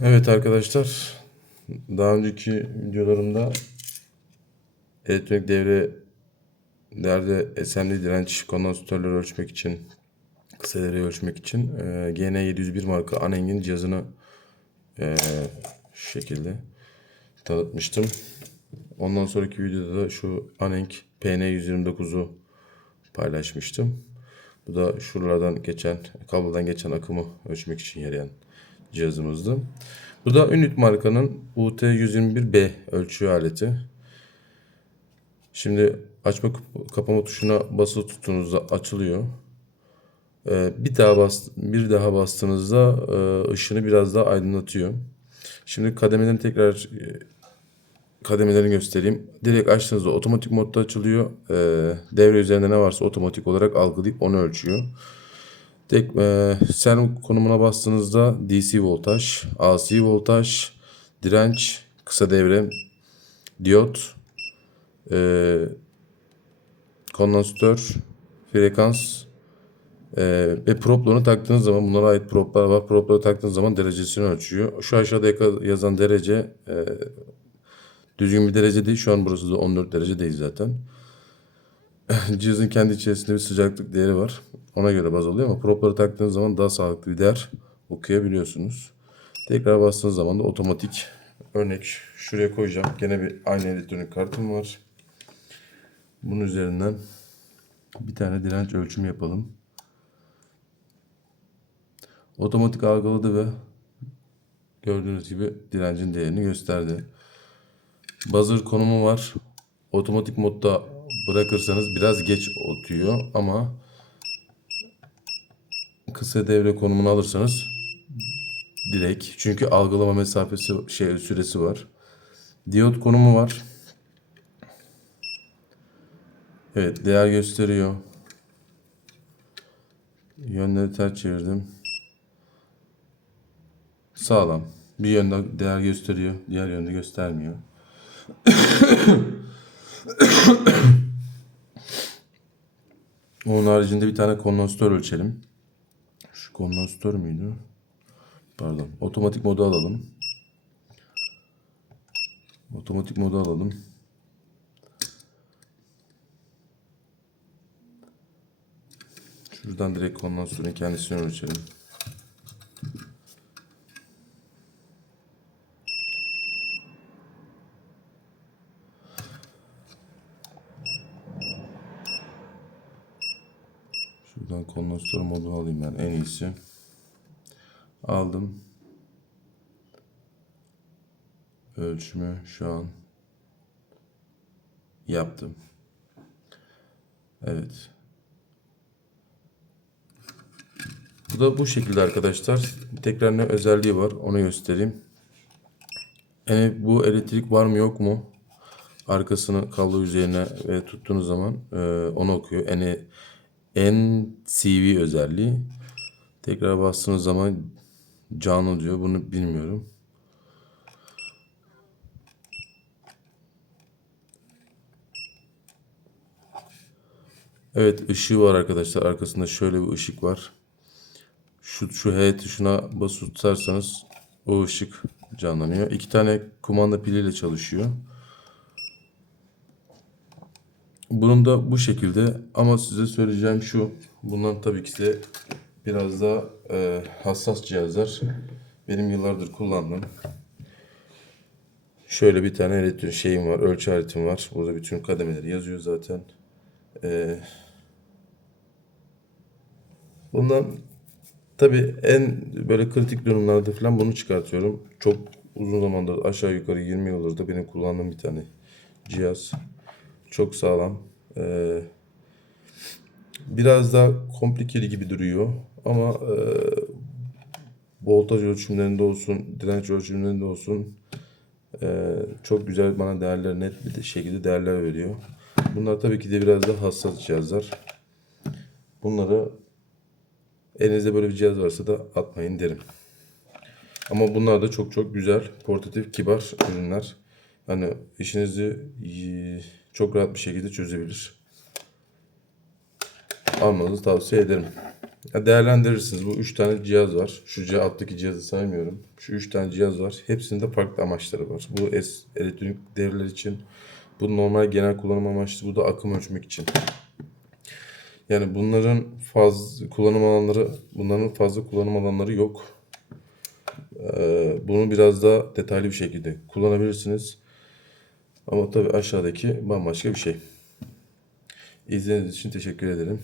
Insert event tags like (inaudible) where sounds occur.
Evet arkadaşlar, daha önceki videolarımda elektronik devrelerde SMD direnç kondansatörleri ölçmek için, kısa ölçmek için e, GN701 marka Aneng'in cihazını e, şu şekilde tanıtmıştım. Ondan sonraki videoda da şu Aneng PN129'u paylaşmıştım. Bu da şuralardan geçen, kablodan geçen akımı ölçmek için yarayan cihazımızdı. Bu da Unit markanın UT121B ölçü aleti. Şimdi açma kapama tuşuna basılı tuttuğunuzda açılıyor. Ee, bir daha bas, bir daha bastığınızda e, ışını biraz daha aydınlatıyor. Şimdi kademelerini tekrar e, kademelerini göstereyim. Direkt açtığınızda otomatik modda açılıyor. Ee, devre üzerinde ne varsa otomatik olarak algılayıp onu ölçüyor. Tek e, servo konumuna bastığınızda DC voltaj, AC voltaj, direnç, kısa devre, diyot, e, kondansatör, frekans e, ve proplarını taktığınız zaman bunlara ait proplar var. Propları taktığınız zaman derecesini ölçüyor. Şu aşağıda yazan derece e, düzgün bir derece değil. Şu an burası da 14 derece değil zaten. (laughs) Cihazın kendi içerisinde bir sıcaklık değeri var. Ona göre baz alıyor ama propları taktığınız zaman daha sağlıklı bir değer okuyabiliyorsunuz. Tekrar bastığınız zaman da otomatik örnek şuraya koyacağım. Gene bir aynı elektronik kartım var. Bunun üzerinden bir tane direnç ölçümü yapalım. Otomatik algıladı ve gördüğünüz gibi direncin değerini gösterdi. Buzzer konumu var. Otomatik modda bırakırsanız biraz geç otuyor ama kısa devre konumunu alırsanız direkt çünkü algılama mesafesi şey süresi var. Diyot konumu var. Evet değer gösteriyor. Yönleri ters çevirdim. Sağlam. Bir yönde değer gösteriyor, diğer yönde göstermiyor. (coughs) Onun haricinde bir tane kondansatör ölçelim. Kondansatör müydü? Pardon. Otomatik modu alalım. Otomatik modu alalım. Şuradan direkt kondansatörün kendisini ölçelim. Şuradan kondansatör modunu alayım ben en iyisi. Aldım. Ölçümü şu an yaptım. Evet. Bu da bu şekilde arkadaşlar. Tekrar ne özelliği var onu göstereyim. Yani bu elektrik var mı yok mu? Arkasını kablo üzerine ve tuttuğunuz zaman e, onu okuyor. Yani NCV özelliği. Tekrar bastığınız zaman canlı diyor. Bunu bilmiyorum. Evet ışığı var arkadaşlar. Arkasında şöyle bir ışık var. Şu, şu H tuşuna basılı tutarsanız o ışık canlanıyor. İki tane kumanda piliyle çalışıyor. Bunun da bu şekilde ama size söyleyeceğim şu. Bundan tabii ki de biraz daha e, hassas cihazlar. Benim yıllardır kullandığım. Şöyle bir tane elektrik şeyim var. Ölçü aletim var. Burada bütün kademeleri yazıyor zaten. E, bundan tabii en böyle kritik durumlarda falan bunu çıkartıyorum. Çok uzun zamandır aşağı yukarı 20 yıldır da benim kullandığım bir tane cihaz. Çok sağlam. Ee, biraz daha komplikeli gibi duruyor ama e, voltaj ölçümlerinde olsun, direnç ölçümlerinde olsun e, çok güzel bana değerler net bir de şekilde değerler veriyor. Bunlar tabii ki de biraz da hassas cihazlar. Bunları elinizde böyle bir cihaz varsa da atmayın derim. Ama bunlar da çok çok güzel, portatif, kibar ürünler. Hani işinizi çok rahat bir şekilde çözebilir. Almanızı tavsiye ederim. Ya değerlendirirsiniz. Bu üç tane cihaz var. Şu alttaki cihazı saymıyorum. Şu üç tane cihaz var. Hepsinde farklı amaçları var. Bu es, elektronik devreler için. Bu normal genel kullanım amaçlı. Bu da akım ölçmek için. Yani bunların fazla kullanım alanları, bunların fazla kullanım alanları yok. Ee, bunu biraz daha detaylı bir şekilde kullanabilirsiniz. Ama tabii aşağıdaki bambaşka bir şey. İzlediğiniz için teşekkür ederim.